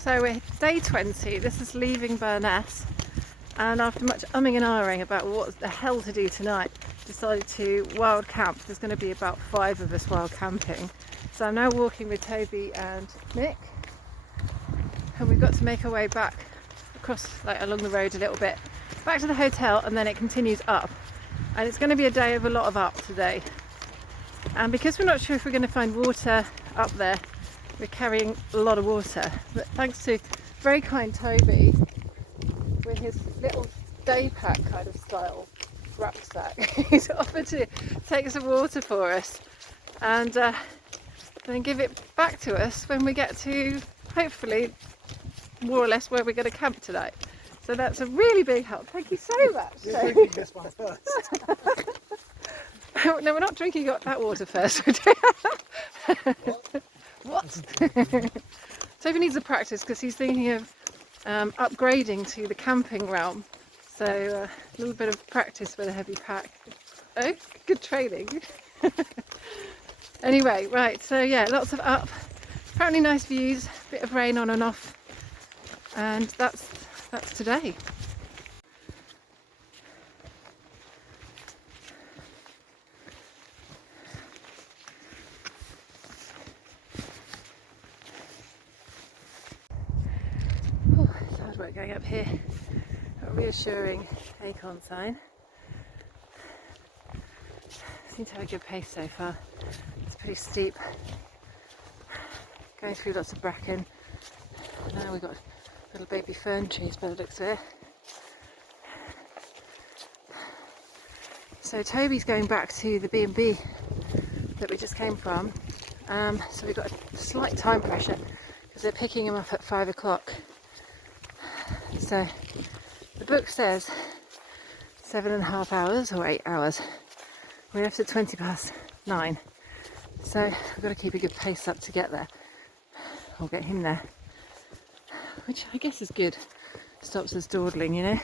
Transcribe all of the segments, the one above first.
So we're day 20, this is leaving Byrness, and after much umming and ahhing about what the hell to do tonight, decided to wild camp. There's going to be about 5 of us wild camping. So I'm now walking with Toby and Nick, and we've got to make our way back across, like along the road a little bit, back to the hotel, and then it continues up. And it's going to be a day of a lot of up today. And because we're not sure if we're going to find water up there, we're carrying a lot of water. But thanks to very kind Toby, with his little day pack kind of style rucksack, he's offered to take some water for us and then give it back to us when we get to, hopefully, more or less where we're going to camp tonight. So that's a really big help. Thank you so much. You're drinking this one first. No, we're not drinking that water first. What? Toby needs to practice because he's thinking of upgrading to the camping realm. So a little bit of practice with a heavy pack. Oh, good training. Anyway, right, so yeah, lots of up. Apparently nice views, bit of rain on and off. And that's today. Oh, it's hard work going up here. A reassuring acorn sign. Seem to have a good pace so far. It's pretty steep. Going through lots of bracken. Now we've got little baby fern trees by the looks of it. So Toby's going back to the B&B that we just came from. So we've got a slight time pressure because they're picking him up at 5 o'clock. So the book says 7.5 hours or 8 hours. We left at 9:20. So we've got to keep a good pace up to get there. Or get him there. Which I guess is good. Stops us dawdling, you know.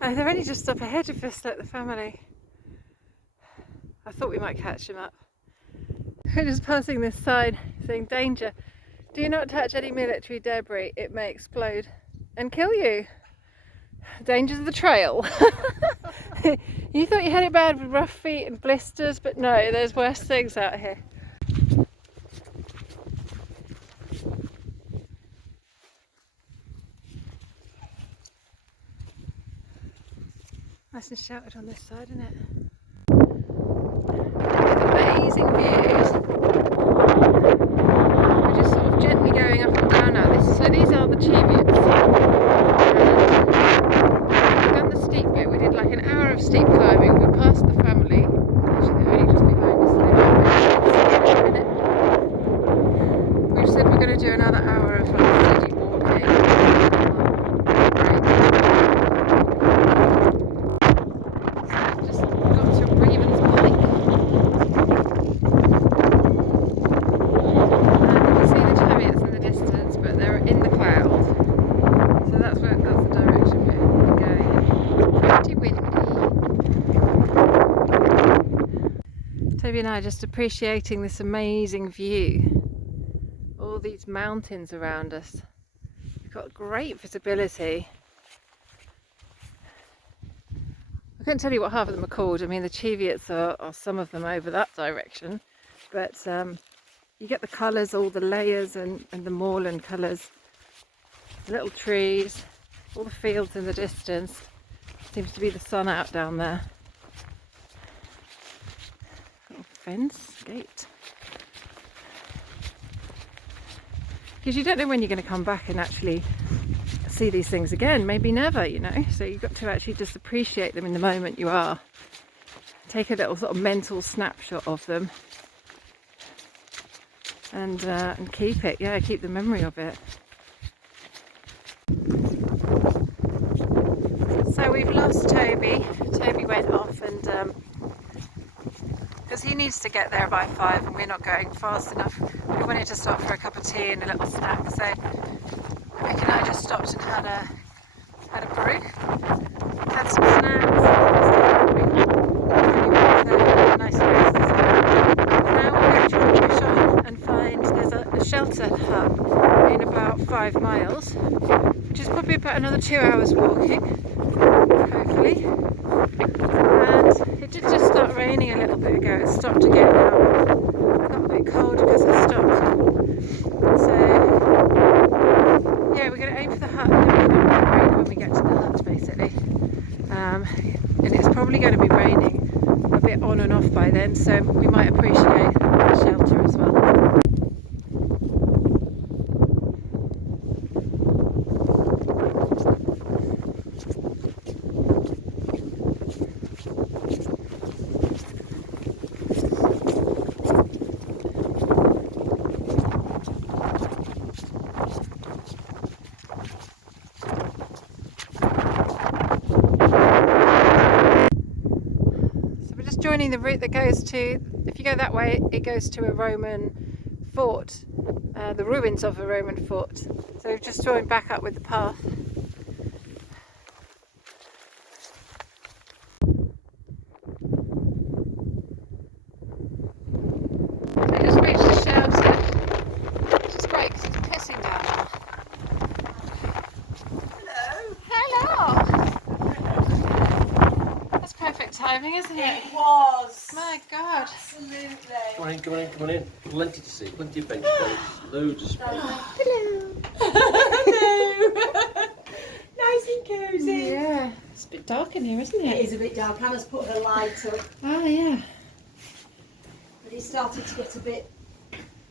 Oh, they're only just up ahead of us, like the family. I thought we might catch them up. We're just passing this sign saying danger. Do not touch any military debris, it may explode and kill you. Dangers of the trail. You thought you had it bad with rough feet and blisters, but no, there's worse things out here. Nice and sheltered on this side, isn't it? Amazing views. We're just sort of gently going up and down now. So these are the Cheviots. We've done the steep bit. We did like an hour of steep climbing. We passed the family. Actually, they're only just behind us. So they might be in a minute. We've said we're going to do another hour of steady walking. Toby and I are just appreciating this amazing view. All these mountains around us. We've got great visibility. I couldn't tell you what half of them are called. I mean, the Cheviots are some of them over that direction. But you get the colours, all the layers and the moorland colours. The little trees, all the fields in the distance. Seems to be the sun out down there. Fence, gate. Because you don't know when you're going to come back and actually see these things again. Maybe never, you know. So you've got to actually just appreciate them in the moment you are. Take a little sort of mental snapshot of them. And keep it. Yeah, keep the memory of it. So we've lost Toby. Toby went off and because he needs to get there by 5 and we're not going fast enough. We wanted to stop for a cup of tea and a little snack, so Rick and I just stopped and had a brew, had some snacks, nice rest as well. Now we're going to try and push on and find there's a shelter hut in about 5 miles, which is probably about another 2 hours walking, hopefully. And it did just start raining a little bit ago. It stopped again now. It got a bit cold because it stopped. So yeah, we're going to aim for the hut and then we're going to get rain when we get to the hut, basically. And it's probably going to be raining a bit on and off by then, so we might appreciate the shelter as well. Joining the route that goes to, if you go that way, it goes to a Roman fort, the ruins of a Roman fort. So we've just joined back up with the path. So I just reached the shelter, which is great because it's pissing down now. Hello! That's perfect timing, isn't it? It was. My God. Absolutely. Come on in, come on in, come on in. Plenty to see, plenty of bench space, loads of space. Hello. Hello. Nice and cosy. Yeah, it's a bit dark in here, isn't It it? is a bit dark. Hannah's put her light up, Oh yeah. but it started to get a bit.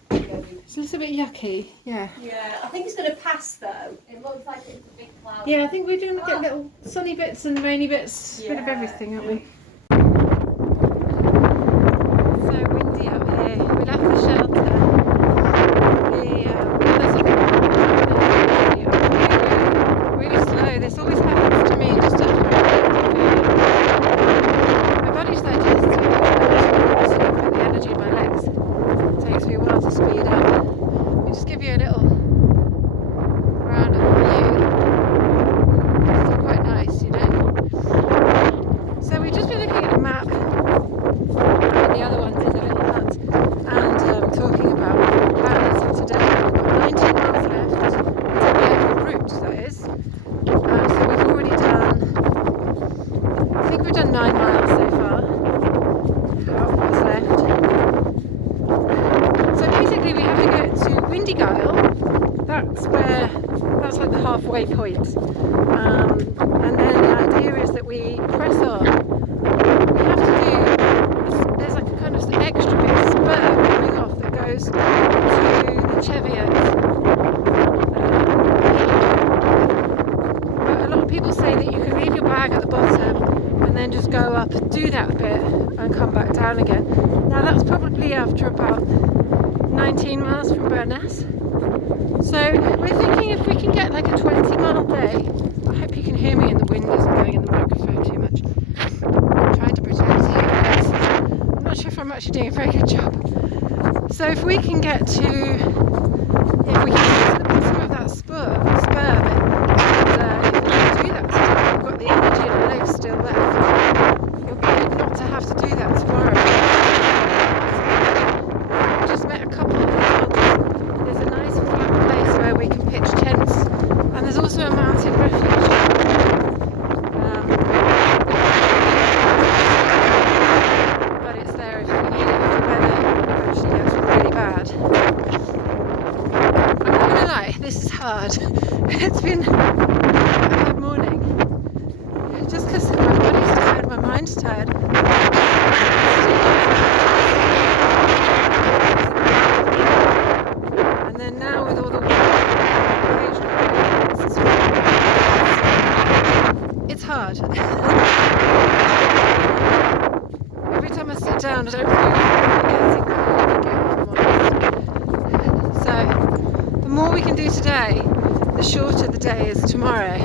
It's a little bit yucky. Yeah. Yeah, I think it's going to pass though. It looks like it's a big cloud. Yeah, I think we're going to get little sunny bits and rainy bits, a bit of Yeah. everything, aren't we? So windy out here. We left the shelter. The weather's really slow. This always happens to me just after my body's digesting it, so I've got the energy in my legs. It takes me a while to speed up. Let me just give you a little round of the view. It's still quite nice, you know. So we've just been looking at a map, and the other one's in the little hut, and talking about plans for today. We've got 19 miles left until the end of the route, that is. So we've already done, I think we've done 9 miles so far. Half what's left. So basically we have to get to Gyle. That's like the halfway point. And then the idea is that we press on. We have to do, there's like a kind of extra big spur coming off that goes to the Cheviots. But a lot of people say that you can leave your bag at the bottom and then just go up and do that bit and come back down again. Now that's probably after about 19 miles from Byrness. So we're thinking if we can get like a 20-mile day. I hope you can hear me and the wind isn't going in the microphone too much. I'm trying to protect it. I'm not sure if I'm actually doing a very good job. So if we can get to the bottom of that spur bit, and if we can do that today, we've got the energy in our legs still left. It'll be good not to have to do that tomorrow. I just met a couple of people. There's a nice flat place where we can pitch tents, and there's also a mountain refuge. But it's there if we need it if the weather actually gets really bad. I'm not gonna lie, this is hard. It's been a hard morning. Just because my body's tired, my mind's tired. And then now with all the it's hard. Every time I sit down I don't feel like getting so the more we can do today, the shorter the day is tomorrow.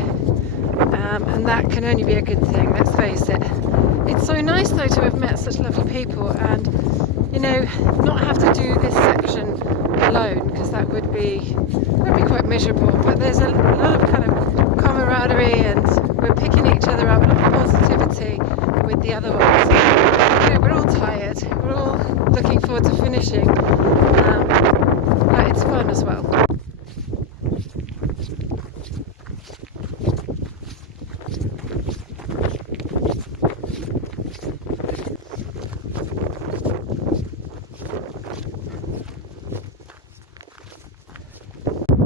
And that can only be a good thing, let's face it. It's so nice though to have met such lovely people and, you know, not have to do this section alone, because that would be quite miserable. But there's a lot of kind of camaraderie, and we're picking each other up, a lot of positivity with the other ones. You know, we're all tired, we're all looking forward to finishing, but it's fun as well.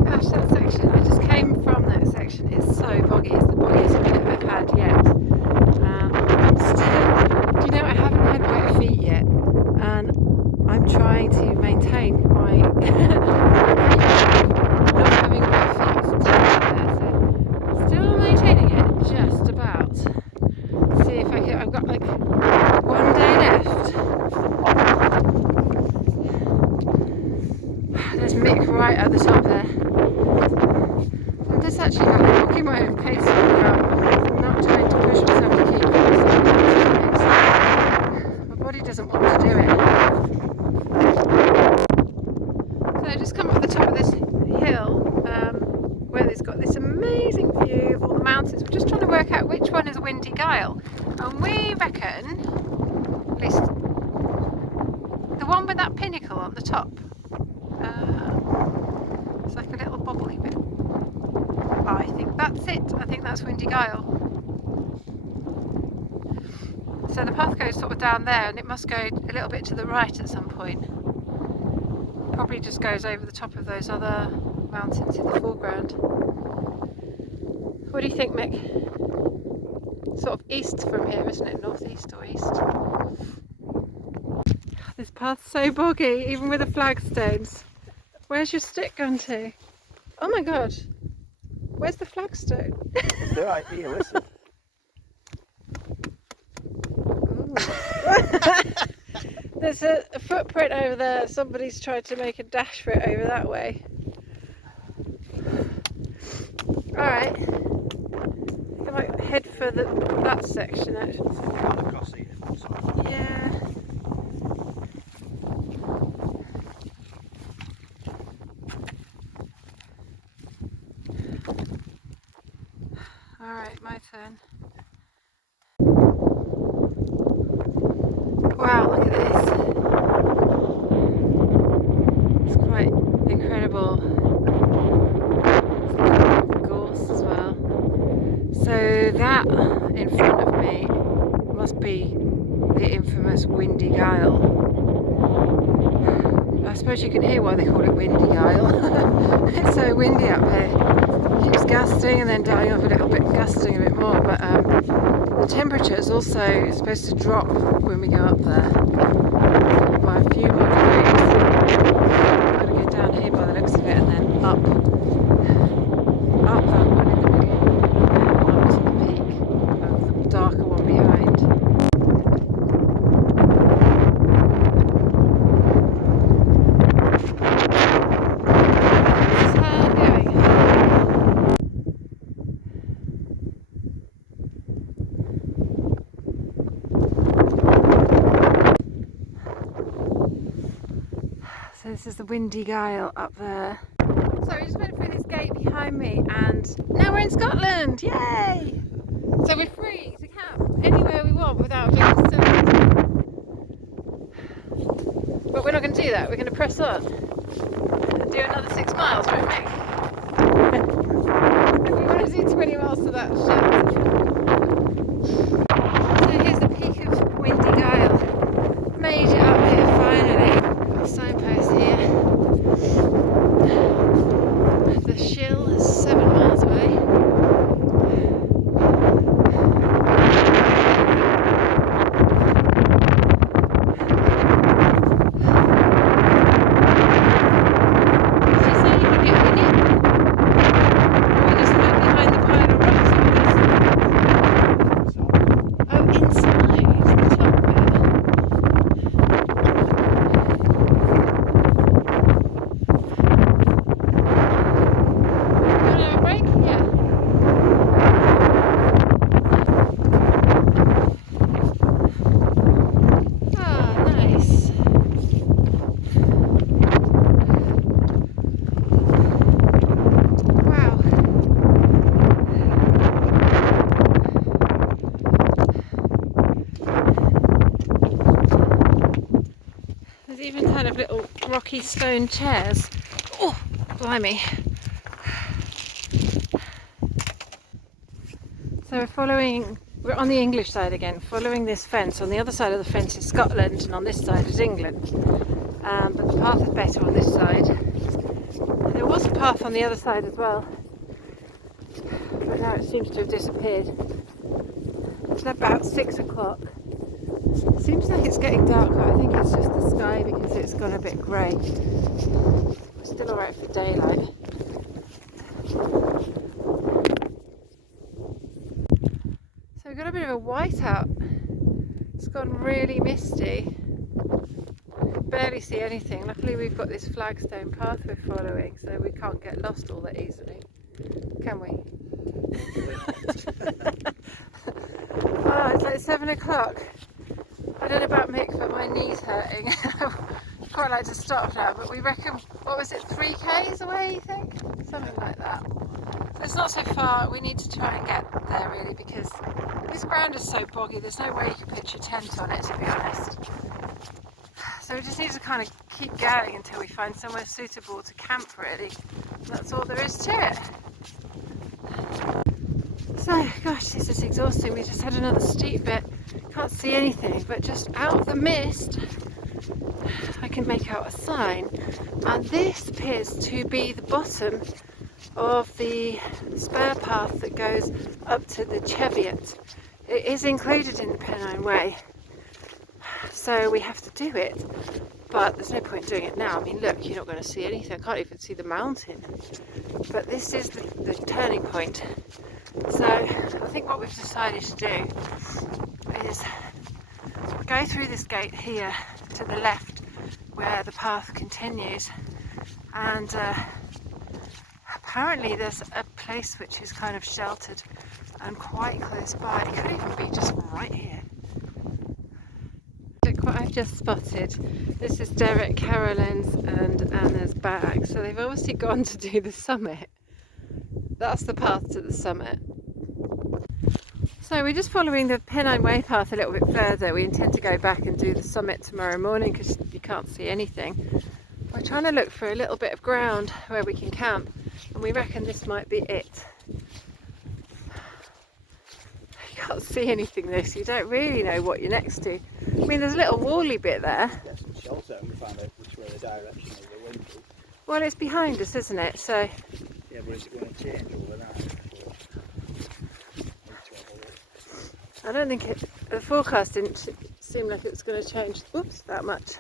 Gosh, that section, I just came from that section, it's so boggy, it's the boggiest bit I've had yet. I'm still, do you know, I haven't had wet feet yet, and I'm trying to maintain my not having wet feet since I was there, so still maintaining it, just about. See if I can, I've got like 1 day left. There's Mick right at the top there. I'm just actually like walking my own pace without not trying to push myself to keep myself. My body doesn't want to do it. So I just come up the top of this hill where it's got this amazing view of all the mountains. We're just trying to work out which one is Windy Gyle, and we reckon, at least the one with that pinnacle on the top. It's like a little bobbly bit. I think that's it. I think that's Windy Gyle. So the path goes sort of down there, and it must go a little bit to the right at some point. Probably just goes over the top of those other mountains in the foreground. What do you think, Mick? Sort of east from here, isn't it? Northeast or east? This path's so boggy, even with the flagstones. Where's your stick gone to? Oh my god. Where's the flagstone? It's right here, listen. There's a footprint over there. Somebody's tried to make a dash for it over that way. Alright. I might head for that section actually. Across here. Yeah. Alright, my turn. Wow, look at this. It's quite incredible. It's the gorse as well. So that in front of me must be the infamous Windy Gyle. I suppose you can hear why they call it Windy Gyle. It's so windy up here. Keeps gusting and then dying off a little bit, gusting a bit more, but the temperature is also supposed to drop when we go up there by a few more degrees. I'm going to go down here by the looks of it, and then up that one in the middle, and up to the peak of the darker one behind. So this is the Windy Gyle up there. So we just went through this gate behind me, and now we're in Scotland! Yay! So we're free to camp anywhere we want without being disturbed. But we're not going to do that, we're going to press on and do another 6 miles, right, Mick? We want to do 20 miles to that shed. So here's the peak of Windy Gyle. Made it up here finally. Got a signpost here. The Shill is 7 miles away. Did you say you could get in it? Or we just hide behind the pile of rocks? kind of little rocky stone chairs. Oh, blimey. So we're on the English side again, following this fence. On the other side of the fence is Scotland, and on this side is England. But the path is better on this side. There was a path on the other side as well, but now it seems to have disappeared. It's about 6 o'clock. Seems like it's getting darker. I think it's just the sky because it's gone a bit grey. We're still alright for daylight. So we've got a bit of a whiteout. It's gone really misty. Barely see anything. Luckily we've got this flagstone path we're following, so we can't get lost all that easily. Can we? Oh, it's like 7 o'clock. I don't know about Mick, but my knee's hurting. I'd quite like to stop now, but we reckon, what was it, 3 k's away, you think? Something like that. So it's not so far. We need to try and get there really, because this ground is so boggy, there's no way you can pitch a tent on it, to be honest. So we just need to kind of keep going until we find somewhere suitable to camp, really. That's all there is to it. So, gosh, this is exhausting. We just had another steep bit. Can't see anything, but just out of the mist, I can make out a sign. And this appears to be the bottom of the spur path that goes up to the Cheviots. It is included in the Pennine Way, so we have to do it. But there's no point doing it now. I mean, look, you're not going to see anything. I can't even see the mountain. But this is the turning point. So I think what we've decided to do is go through this gate here to the left where the path continues, and apparently there's a place which is kind of sheltered and quite close by. It could even be just right here. Look what I've just spotted. This is Derek, Carolyn's and Anna's bag. So they've obviously gone to do the summit. That's the path to the summit. So we're just following the Pennine Way path a little bit further. We intend to go back and do the summit tomorrow morning because you can't see anything. We're trying to look for a little bit of ground where we can camp, and we reckon this might be it. You can't see anything though, so you don't really know what you're next to. I mean, there's a little wally bit there. Get some shelter and we find out which way the direction of the wind is. Well, it's behind us, isn't it? So Yeah, but is it going to change overnight? I don't think the forecast didn't seem like it was going to change, whoops, that much.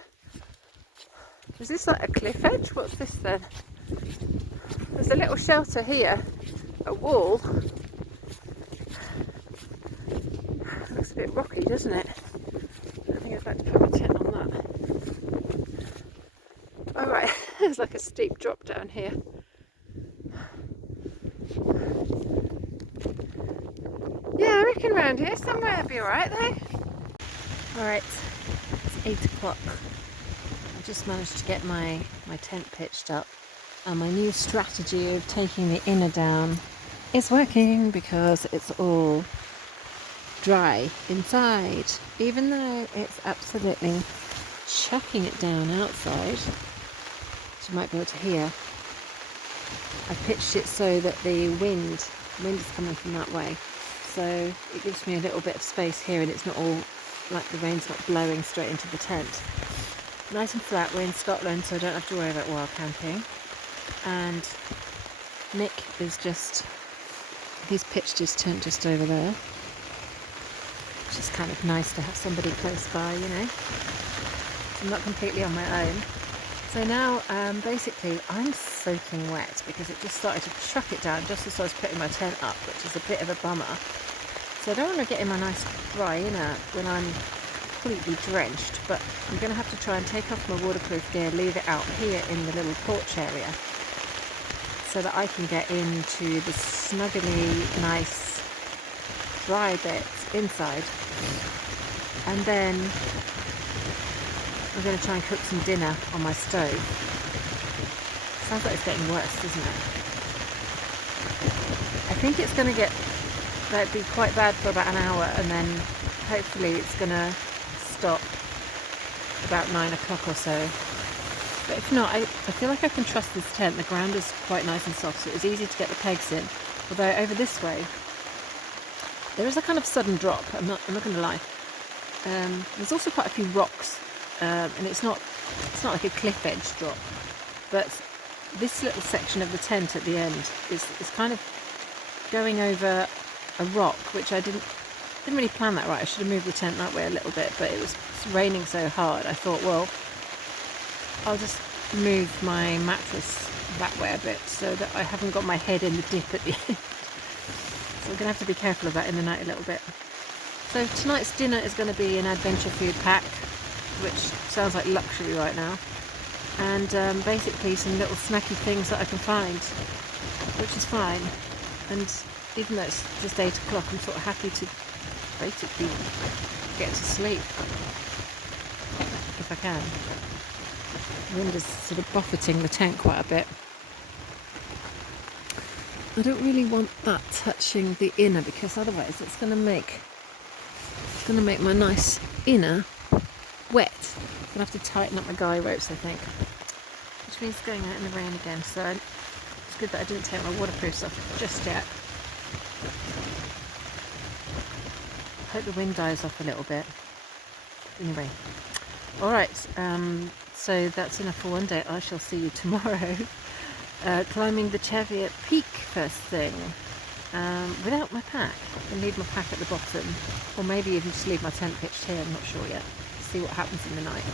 Is this like a cliff edge? What's this then? There's a little shelter here, a wall. Looks a bit rocky, doesn't it? I think I'd like to put my tent on that. Oh right, there's like a steep drop down here. Yeah, I reckon around here somewhere would be alright though. Alright, it's 8 o'clock. I just managed to get my tent pitched up, and my new strategy of taking the inner down is working because it's all dry inside, even though it's absolutely chucking it down outside, which you might be able to hear. I pitched it so that the wind is coming from that way. So it gives me a little bit of space here, and it's not all like the rain's not blowing straight into the tent. Nice and flat. We're in Scotland, so I don't have to worry about wild camping. And Nick is he's pitched his tent just over there, which is kind of nice to have somebody close by, you know. I'm not completely on my own. So now basically I'm soaking wet because it just started to chuck it down just as I was putting my tent up, which is a bit of a bummer. So I don't want to get in my nice dry inner when I'm completely drenched, but I'm going to have to try and take off my waterproof gear, leave it out here in the little porch area so that I can get into the snuggly, nice, dry bits inside. And then I'm going to try and cook some dinner on my stove. Sounds like it's getting worse, doesn't it? I think it's going to be quite bad for about an hour, and then hopefully it's going to stop about 9 o'clock or so. But if not, I feel like I can trust this tent. The ground is quite nice and soft, so it was easy to get the pegs in. Although over this way, there is a kind of sudden drop. I'm not going to lie. There's also quite a few rocks, and it's not like a cliff edge drop. But this little section of the tent at the end is kind of going over a rock, which I didn't really plan that right. I should have moved the tent that way a little bit, but it was raining so hard. I thought, well, I'll just move my mattress that way a bit so that I haven't got my head in the dip at the end. So I'm going to have to be careful of that in the night a little bit. So tonight's dinner is going to be an adventure food pack, which sounds like luxury right now. And basically some little snacky things that I can find, which is fine. And even though it's just 8 o'clock, I'm sort of happy to basically get to sleep if I can. The wind is sort of buffeting the tent quite a bit. I don't really want that touching the inner, because otherwise it's going to make my nice inner wet. I'm going to have to tighten up my guy ropes, I think, which means going out in the rain again. So it's good that I didn't take my waterproofs off just yet. I hope the wind dies off a little bit. Anyway, alright, so that's enough for one day. I shall see you tomorrow. Climbing the Cheviot peak first thing, without my pack. I can leave my pack at the bottom, or maybe even just leave my tent pitched here, I'm not sure yet. See what happens in the night.